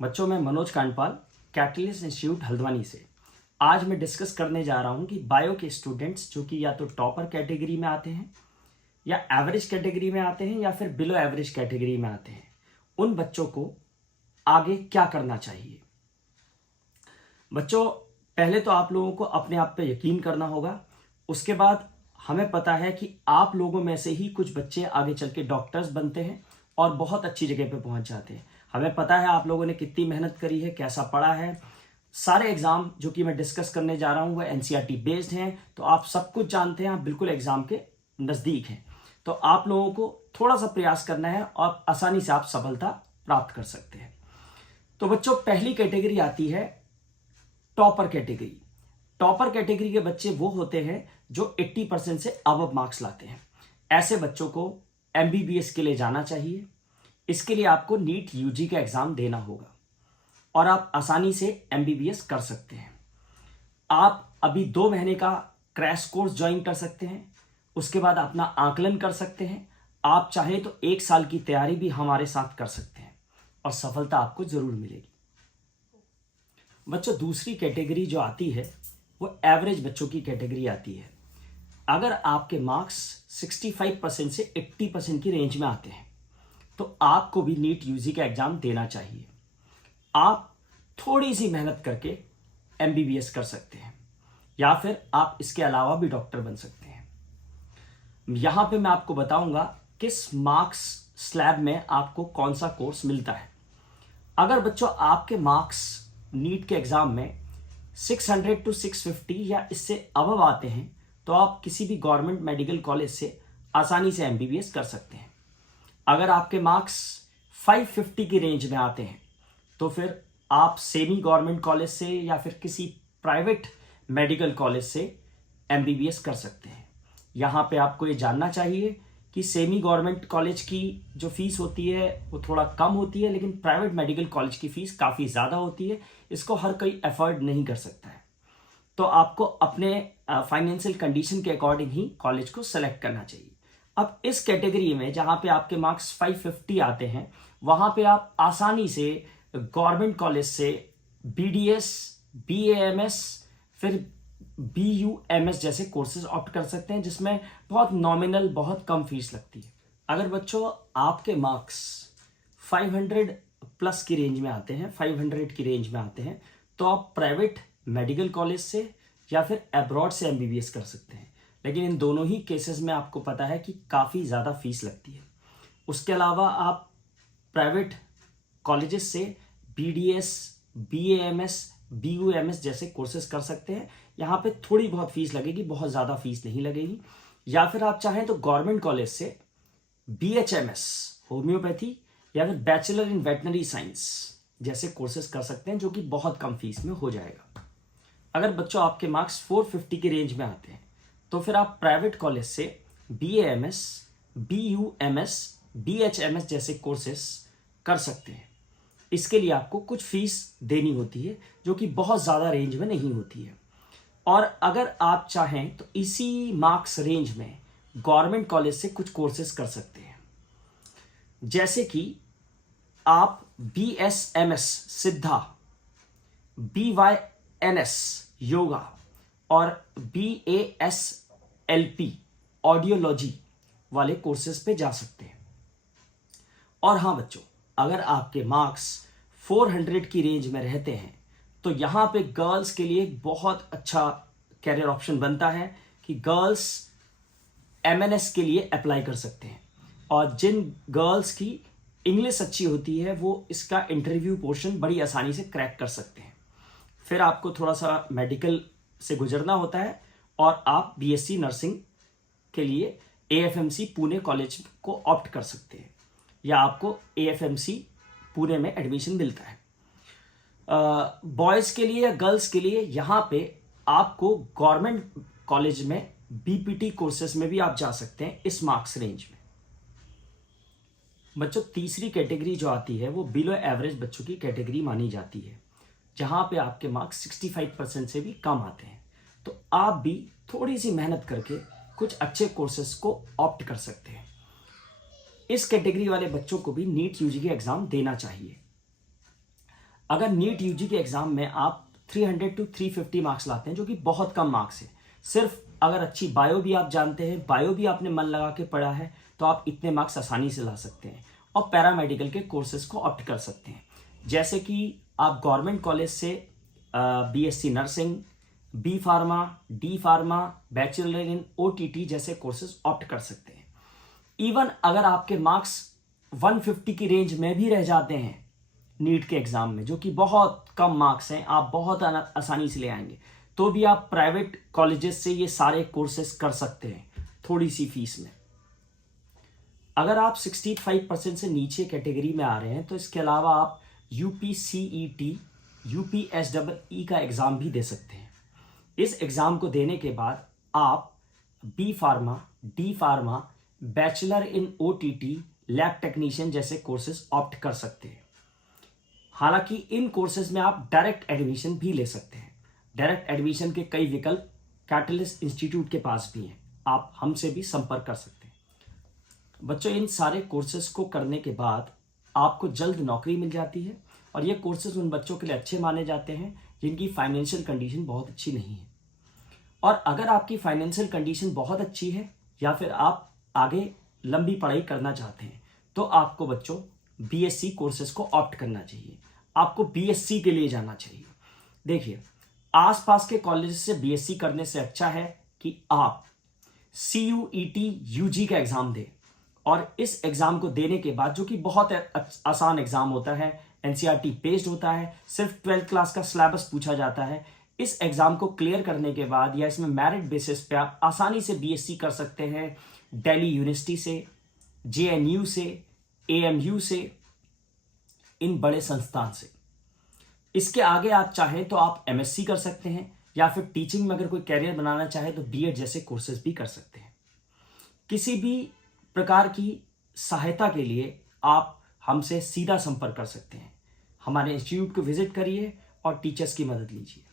बच्चों, मैं Manoj Kandpal, catalyst institute Haldwani से। आज मैं डिस्कस करने जा रहा हूं कि बायो के स्टूडेंट्स जो कि या तो टॉपर कैटेगरी में आते हैं या एवरेज कैटेगरी में आते हैं या फिर बिलो एवरेज कैटेगरी में आते हैं, उन बच्चों को आगे क्या करना चाहिए। बच्चों, पहले तो आप लोगों को अपने आप पे यकीन करना होगा। उसके बाद हमें पता है कि आप लोगों में से ही कुछ बच्चे आगे चल के डॉक्टर्स बनते हैं और बहुत अच्छी जगह पे पहुंच जाते हैं। हमें पता है आप लोगों ने कितनी मेहनत करी है, कैसा पढ़ा है। सारे एग्जाम जो कि मैं डिस्कस करने जा रहा हूं वह एनसीईआरटी बेस्ड हैं, तो आप सब कुछ जानते हैं, आप बिल्कुल एग्जाम के नजदीक हैं। तो आप लोगों को थोड़ा सा प्रयास करना है और आसानी से आप सफलता प्राप्त कर सकते हैं। तो बच्चों, पहली कैटेगरी आती है टॉपर कैटेगरी। टॉपर कैटेगरी के बच्चे वो होते हैं जो 80% से अबव मार्क्स लाते हैं। ऐसे बच्चों को एमबीबीएस के लिए जाना चाहिए। इसके लिए आपको नीट यूजी का एग्जाम देना होगा और आप आसानी से एमबीबीएस कर सकते हैं। आप अभी 2 महीने का क्रैश कोर्स ज्वाइन कर सकते हैं, उसके बाद अपना आकलन कर सकते हैं। आप चाहें तो 1 साल की तैयारी भी हमारे साथ कर सकते हैं और सफलता आपको जरूर मिलेगी। बच्चों, दूसरी कैटेगरी जो आती है वो एवरेज बच्चों की कैटेगरी आती है। अगर आपके मार्क्स 65% से 80% की रेंज में आते हैं तो आपको भी नीट यूजी का एग्जाम देना चाहिए। आप थोड़ी सी मेहनत करके एमबीबीएस कर सकते हैं या फिर आप इसके अलावा भी डॉक्टर बन सकते हैं। यहां पे मैं आपको बताऊंगा किस मार्क्स स्लैब में आपको कौन सा कोर्स मिलता है। अगर बच्चों आपके मार्क्स नीट के एग्जाम में 600 to 650 या इससे अबव आते हैं तो आप किसी भी गवर्नमेंट मेडिकल कॉलेज से आसानी से एमबीबीएस कर सकते हैं। अगर आपके मार्क्स 550 की रेंज में आते हैं तो फिर आप सेमी गवर्नमेंट कॉलेज से या फिर किसी प्राइवेट मेडिकल कॉलेज से एमबीबीएस कर सकते हैं। यहाँ पे आपको ये जानना चाहिए कि सेमी गवर्नमेंट कॉलेज की जो फीस होती है वो थोड़ा कम होती है, लेकिन प्राइवेट मेडिकल कॉलेज की फीस काफ़ी ज़्यादा होती है। इसको हर कोई अफोर्ड नहीं कर सकता है, तो आपको अपने फाइनेंशियल कंडीशन के अकॉर्डिंग ही कॉलेज को सेलेक्ट करना चाहिए। अब इस कैटेगरी में जहाँ पे आपके मार्क्स 550 आते हैं वहाँ पे आप आसानी से गवर्नमेंट कॉलेज से बीडीएस, बीएएमएस, फिर बीयूएमएस जैसे कोर्सेज ऑप्ट कर सकते हैं जिसमें बहुत नॉमिनल, बहुत कम फीस लगती है। अगर बच्चों आपके मार्क्स 500 प्लस की रेंज में आते हैं, 500 की रेंज में आते हैं, तो आप प्राइवेट मेडिकल कॉलेज से या फिर अब्रॉड से एमबीबीएस कर सकते हैं। लेकिन इन दोनों ही केसेस में आपको पता है कि काफ़ी ज़्यादा फीस लगती है। उसके अलावा आप प्राइवेट कॉलेजेस से बीडीएस, बीएएमएस, बीयूएमएस जैसे कोर्सेज कर सकते हैं। यहाँ पे थोड़ी बहुत फीस लगेगी, बहुत ज़्यादा फीस नहीं लगेगी। या फिर आप चाहें तो गवर्नमेंट कॉलेज से बीएचएमएस, होम्योपैथी, या फिर बैचलर इन वेटनरी साइंस जैसे कोर्सेज कर सकते हैं जो कि बहुत कम फीस में हो जाएगा। अगर बच्चों आपके मार्क्स 450 की रेंज में आते हैं तो फिर आप प्राइवेट कॉलेज से बीएएमएस, बीयूएमएस, बीएचएमएस जैसे कोर्सेस कर सकते हैं। इसके लिए आपको कुछ फीस देनी होती है जो कि बहुत ज़्यादा रेंज में नहीं होती है। और अगर आप चाहें तो इसी मार्क्स रेंज में गवर्नमेंट कॉलेज से कुछ कोर्सेज कर सकते हैं, जैसे कि आप बीएसएमएस सिद्धा, बीवाईएनएस योगा और बीएएसएलपी ऑडियोलॉजी वाले कोर्सेज पे जा सकते हैं। और हाँ बच्चों, अगर आपके मार्क्स 400 की रेंज में रहते हैं तो यहाँ पे गर्ल्स के लिए बहुत अच्छा कैरियर ऑप्शन बनता है कि गर्ल्स एमएनएस के लिए अप्लाई कर सकते हैं। और जिन गर्ल्स की इंग्लिश अच्छी होती है वो इसका इंटरव्यू पोर्शन बड़ी आसानी से क्रैक कर सकते हैं। फिर आपको थोड़ा सा मेडिकल से गुजरना होता है और आप बीएससी नर्सिंग के लिए एएफएमसी पुणे कॉलेज को ऑप्ट कर सकते हैं या आपको एएफएमसी पुणे में एडमिशन मिलता है। बॉयज़ के लिए या गर्ल्स के लिए यहाँ पे आपको गवर्नमेंट कॉलेज में बीपीटी कोर्सेज में भी आप जा सकते हैं इस मार्क्स रेंज में। बच्चों, तीसरी कैटेगरी जो आती है वो बिलो एवरेज बच्चों की कैटेगरी मानी जाती है, जहाँ पे आपके मार्क्स 65% से भी कम आते हैं। तो आप भी थोड़ी सी मेहनत करके कुछ अच्छे कोर्सेज को ऑप्ट कर सकते हैं। इस कैटेगरी वाले बच्चों को भी नीट यूजी के एग्जाम देना चाहिए। अगर नीट यूजी के एग्जाम में आप 300 to 350 मार्क्स लाते हैं, जो कि बहुत कम मार्क्स है, सिर्फ अगर अच्छी बायो भी आप जानते हैं, बायो भी आपने मन लगा के पढ़ा है, तो आप इतने मार्क्स आसानी से ला सकते हैं और पैरामेडिकल के कोर्सेज को ऑप्ट कर सकते हैं। जैसे कि आप गवर्नमेंट कॉलेज से BSc nursing, B pharma, D pharma, bachelor in OTT जैसे कोर्सेज ऑप्ट कर सकते हैं। इवन अगर आपके मार्क्स 150 की रेंज में भी रह जाते हैं नीट के एग्जाम में, जो कि बहुत कम मार्क्स हैं, आप बहुत आसानी से ले आएंगे, तो भी आप प्राइवेट कॉलेजेस से ये सारे कोर्सेज कर सकते हैं थोड़ी सी फीस में। अगर आप 65% से नीचे कैटेगरी में आ रहे हैं, तो इसके अलावा आप यूपीसीईटी, यूपीएसडब्ल्यू का एग्ज़ाम भी दे सकते हैं। इस एग्ज़ाम को देने के बाद आप B pharma, D pharma, bachelor in OTT, lab technician जैसे कोर्सेज ऑप्ट कर सकते हैं। हालांकि इन कोर्सेज में आप डायरेक्ट एडमिशन भी ले सकते हैं। डायरेक्ट एडमिशन के कई विकल्प कैटलिस्ट इंस्टीट्यूट के पास भी हैं, आप हमसे भी संपर्क कर सकते हैं। बच्चों, इन सारे कोर्सेज को करने के बाद आपको जल्द नौकरी मिल जाती है और ये कोर्सेज उन बच्चों के लिए अच्छे माने जाते हैं जिनकी फाइनेंशियल कंडीशन बहुत अच्छी नहीं है। और अगर आपकी फाइनेंशियल कंडीशन बहुत अच्छी है या फिर आप आगे लंबी पढ़ाई करना चाहते हैं, तो आपको बच्चों बीएससी कोर्सेज को ऑप्ट करना चाहिए। आपको बीएससी के लिए जाना चाहिए। देखिए, आसपास के कॉलेज से बीएससी करने से अच्छा है कि आप सीयूईटी यूजी का एग्जाम दें, और इस एग्जाम को देने के बाद, जो कि बहुत आसान एग्जाम होता है, एनसीईआरटी बेस्ड होता है, सिर्फ 12th क्लास का सिलेबस पूछा जाता है, इस एग्जाम को क्लियर करने के बाद या इसमें मेरिट बेसिस पे आप आसानी से बीएससी कर सकते हैं दिल्ली यूनिवर्सिटी से, जेएनयू से, एएमयू से, इन बड़े संस्थान से। इसके आगे आप चाहें तो आप एमएससी कर सकते हैं, या फिर टीचिंग में अगर कोई कैरियर बनाना चाहे तो बीएड जैसे कोर्सेज भी कर सकते हैं। किसी भी प्रकार की सहायता के लिए आप हमसे सीधा संपर्क कर सकते हैं। हमारे इंस्टीट्यूट को विजिट करिए और टीचर्स की मदद लीजिए।